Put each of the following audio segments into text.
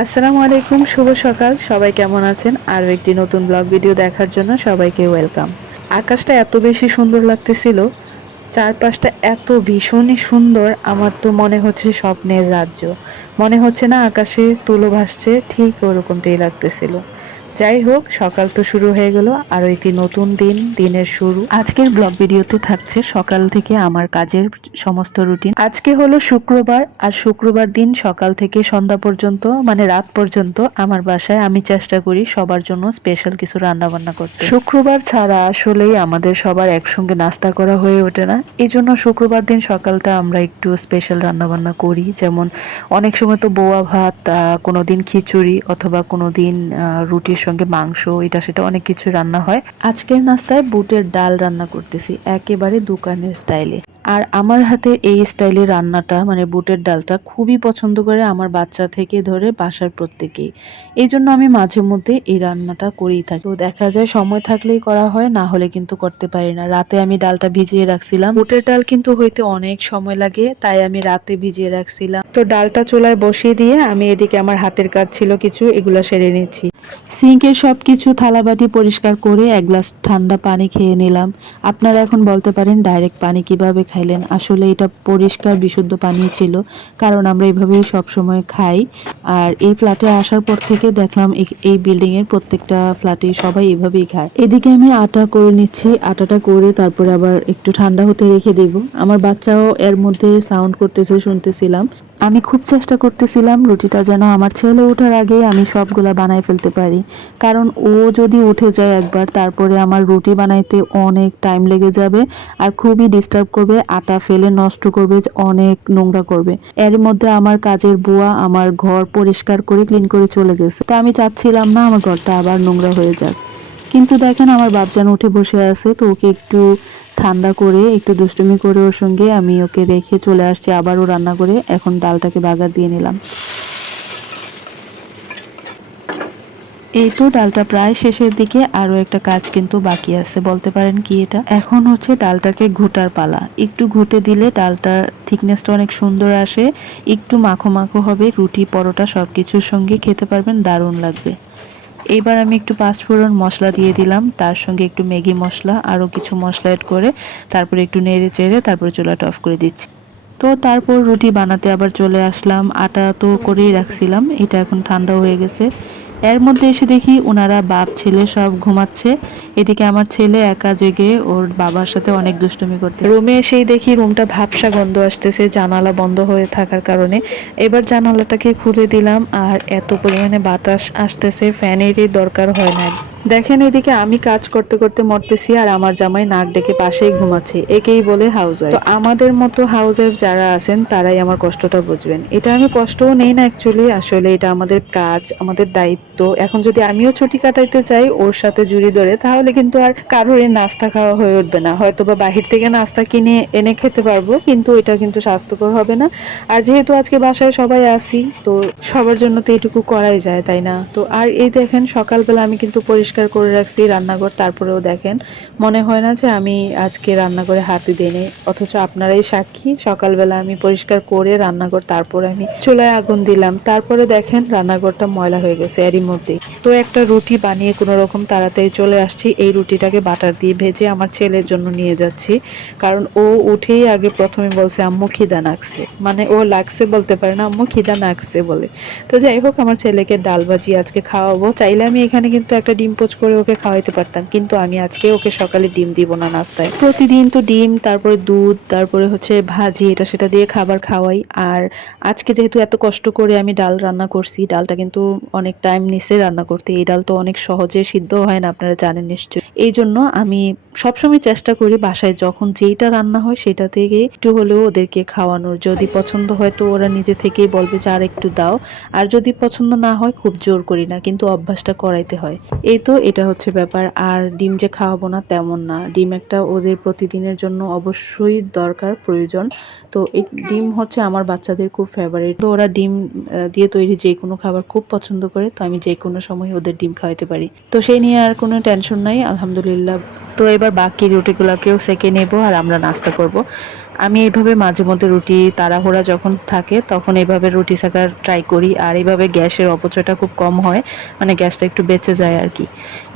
আসসালামু আলাইকুম, শুভ সকাল। সবাই কেমন আছেন? আরও একটি নতুন ব্লগ ভিডিও দেখার জন্য সবাইকে ওয়েলকাম। আকাশটা এত বেশি সুন্দর লাগতেছিল, চারপাশটা এত ভীষণই সুন্দর, আমার তো মনে হচ্ছে স্বপ্নের রাজ্য। মনে হচ্ছে না আকাশে তুলো ভাসছে, ঠিক ওরকমটাই লাগতেছিল। যাই হোক, সকাল তো শুরু হয়ে গেল, আরও একটি নতুন দিন, দিনের শুরু। আজকের ব্লগ ভিডিওতে থাকছে সকাল থেকে আমার কাজের সমস্ত রুটিন। আজকে হলো শুক্রবার, আর শুক্রবার দিন সকাল থেকে সন্ধ্যা পর্যন্ত, মানে রাত পর্যন্ত আমার বাসায় আমি চেষ্টা করি সবার জন্য স্পেশাল কিছু রান্না বান্না করতে। শুক্রবার ছাড়া আসলেই আমাদের সবার একসঙ্গে নাস্তা করা হয়ে ওঠে না, এই জন্য শুক্রবার দিন সকালটা আমরা একটু স্পেশাল রান্না বান্না করি। যেমন অনেক সময় তো বোয়া ভাত, কোনোদিন খিচুড়ি, অথবা কোনোদিন রুটির সঙ্গে মাংস, এটা সেটা অনেক কিছু রান্না হয়। আজকের নাস্তায় বুটের ডাল রান্না করতেছি, একেবারে দোকানের স্টাইলে। আর আমার হাতের এই স্টাইলের রান্নাটা, মানে বুটের ডালটা খুবই পছন্দ করে আমার বাচ্চা থেকে ধরে বাসার প্রত্যেকেই। এই জন্য আমি মাঝে মধ্যে এই রান্নাটা করেই থাকি। তো দেখা যায় সময় থাকলেই করা হয়, না হলে কিন্তু করতে পারি না। রাতে আমি ডালটা ভিজিয়ে রাখছিলাম, বুটের ডাল কিন্তু হইতে অনেক সময় লাগে, তাই আমি রাতে ভিজিয়ে রাখছিলাম। তো ডালটা চুলায় বসিয়ে দিয়ে আমি এদিকে আমার হাতের কাজ ছিল কিছু, এগুলো সেরে নিচ্ছি। সিঙ্কের সবকিছু থালাবাটি পরিষ্কার করে এক গ্লাস ঠান্ডা পানি খেয়ে নিলাম। আপনারা এখন বলতে পারেন ডাইরেক্ট পানি কিভাবে খাইলেন? আসলে এটা পরিষ্কার বিশুদ্ধ পানি ছিল, কারণ আমরা এইভাবেই সবসময় খাই। আর এই ফ্ল্যাটে আসার পর থেকে দেখলাম এই বিল্ডিং এর প্রত্যেকটা ফ্ল্যাটে সবাই এভাবেই খায়। এদিকে আমি আটা করে নিচ্ছি, আটাটা করে তারপরে আবার একটু ঠান্ডা হতে রেখে দেব। আমার বাচ্চাও এর মধ্যে সাউন্ড করতেছে, শুনতেছিলাম। আমি খুব চেষ্টা করতেছিলাম রুটিটা যেন আমার ছেলে ওঠার আগে আমি সবগুলা বানাই ফেলতে পারি, কারণ ও যদি উঠে যায় একবার, তারপরে আমার রুটি বানাইতে অনেক টাইম লেগে যাবে, আর খুবই ডিস্টার্ব করবে, আটা ফেলে নষ্ট করবে, অনেক নোংরা করবে। এর মধ্যে আমার কাজের বুয়া আমার ঘর পরিষ্কার করে ক্লিন করে চলে গেছে, তো আমি চাচ্ছিলাম না আমার ঘরটা আবার নোংরা হয়ে যাক। কিন্তু দেখেন আমার বাপজান উঠে বসে আছে, তো ওকে একটু ঠান্ডা করে একটু দুষ্টুমি করে ওর সঙ্গে আমি ওকে রেখে চলে আসছি আবারও রান্না করে। এখন ডালটাকে বাগার দিয়ে নিলাম। এই তো ডালটা প্রায় শেষের দিকে, আরো একটা কাজ কিন্তু বাকি আছে, বলতে পারেন কি এটা। এখন হচ্ছে ডালটাকে ঘুটার পালা। একটু ঘুটে দিলে ডালটার থিকনেসটা অনেক সুন্দর আসে, একটু মাখো মাখো হবে, রুটি পরোটা সবকিছুর সঙ্গে খেতে পারবেন, দারুণ লাগবে। এবার আমি একটু পাঁচফোড়ন মশলা দিয়ে দিলাম, তার সঙ্গে একটু ম্যাগি মশলা, আরও কিছু মশলা অ্যাড করে তারপরে একটু নেড়ে চেড়ে তারপরে চুলাটা অফ করে দিচ্ছি। তো তারপর রুটি বানাতে আবার চলে আসলাম। আটা তো করেই রাখছিলাম, এটা এখন ঠান্ডা হয়ে গেছে। এর মধ্যে এসে দেখি ওনারা বাপ ছেলে সব ঘুমাচ্ছে, এদিকে আমার ছেলে একা জেগে ওর বাবার সাথে অনেক দুষ্টুমি করতেছে। রুমে এসেই দেখি রুমটা ভাবসা গন্ধ আসতেছে, জানালা বন্ধ হয়ে থাকার কারণে। এবার জানালাটাকে খুলে দিলাম, আর এত পরিমাণে বাতাস আসতেছে, ফ্যানেরই দরকার হয় না। দেখেন এদিকে আমি কাজ করতে করতে মরতেছি, আর আমার জামাই নাক ডেকে পাশেই ঘুমাচ্ছে, একেই বলে হাউস ওয়াইফ। তো আমাদের মতো হাউস ওয়াইফ যারা আছেন তারাই আমার কষ্টটা বুঝবেন। এটা আমি কষ্টও নেই না অ্যাকচুয়ালি, আসলে এটা আমাদের কাজ, আমাদের দায়িত্ব। এখন যদি আমিও ছুটি কাটাইতে চাই ওর সাথে জুড়ি ধরে, তাহলে কিন্তু আর কারোর নাস্তা খাওয়া হয়ে উঠবে না। হয়তো বা বাহির থেকে নাস্তা কিনে এনে খেতে পারবো, কিন্তু এটা কিন্তু স্বাস্থ্যকর হবে না। আর যেহেতু আজকে বাসায় সবাই আসি, তো সবার জন্য তো এটুকু করাই যায়, তাই না? তো আর এই দেখেন সকালবেলা আমি কিন্তু পরিষ্কার করে রাখছি রান্নাঘর, তারপরেও দেখেন মনে হয় না যে আমি আজকে রান্নাঘরে হাতই দিইনি, অথচ আপনারাই সাক্ষী। সকালবেলা আমি পরিষ্কার করে রান্নাঘর, তারপরে আমি চুলায় আগুন দিলাম, তারপরে দেখেন রান্নাঘরটা ময়লা হয়ে গেছে এরই মধ্যেই। তো একটা রুটি বানিয়ে কোনো রকম তাড়াতাড়ি চলে আসছি। এই রুটিটাকে বাটার দিয়ে ভেজে আমার ছেলের জন্য নিয়ে যাচ্ছি, কারণ ও উঠেই আগে প্রথমে বলছে আম্মু খিদা লাগছে, মানে ও লাগছে বলতে পারে না, আম্মু খিদা লাগছে বলে। তো যাই হোক, আমার ছেলেকে ডাল ভাজি আজকে খাওয়াবো। চাইলে আমি এখানে কিন্তু একটা ডিম পোচ করে ওকে খাওয়াইতে পারতাম, কিন্তু আমি আজকে ওকে সকালে ডিম দিব না নাস্তায়। প্রতিদিন তো ডিম, তারপরে দুধ, তারপরে হচ্ছে ভাজি, এটা সেটা দিয়ে খাবার খাওয়াই। আর আজকে যেহেতু এত কষ্ট করে আমি ডাল রান্না করছি, ডালটা কিন্তু অনেক টাইম নিছে রান্না করতে। এই ডাল তো অনেক সহজে সিদ্ধ হয় না, আপনারা জানেন নিশ্চয়ই। এই জন্য আমি সবসময় চেষ্টা করি বাসায় যখন যেইটা রান্না হয় সেটা থেকে একটু হলেও ওদেরকে খাওয়ানোর। যদি পছন্দ হয় তো ওরা নিজে থেকেই বলবে যে আর একটু দাও, আর যদি পছন্দ না হয় খুব জোর করি না, কিন্তু অভ্যাসটা করাইতে হয়। এই তো এটা হচ্ছে ব্যাপার। আর ডিম যে খাওয়াবো না তেমন না, ডিম একটা ওদের প্রতিদিনের জন্য অবশ্যই দরকার, প্রয়োজন। তো এই ডিম হচ্ছে আমার বাচ্চাদের খুব ফেভারিট, তো ওরা ডিম দিয়ে তৈরি যে কোনো খাবার খুব পছন্দ করে, তো আমি যে কোনো সময় ওদের ডিম খাওয়াইতে পারি, তো সেই নিয়ে আর কোনো টেনশন নাই, আলহামদুলিল্লাহ। তো এবার বাকি রুটিগুলোকেও সেকে নেব আর আমরা নাস্তা করব। আমি এইভাবে মাঝে মধ্যে রুটি তাড়াহুড়া যখন থাকে তখন এইভাবে রুটি সেকার ট্রাই করি, আর এইভাবে গ্যাসের অপচয়টা খুব কম হয়, মানে গ্যাসটা একটু বেঁচে যায় আর কি।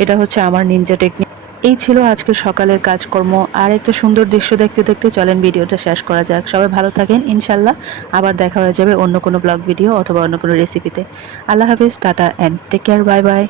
এটা হচ্ছে আমার নিনজা টেকনিক। এই ছিল আজকে সকালের কাজকর্ম। আর একটা সুন্দর দৃশ্য দেখতে দেখতে চলেন ভিডিওটা শেষ করা যাক। সবাই ভালো থাকেন, ইনশাল্লাহ আবার দেখা হয়ে যাবে অন্য কোনো ব্লগ ভিডিও অথবা অন্য কোনো রেসিপিতে। আল্লাহ হাফিজ, tata and take care, bye by.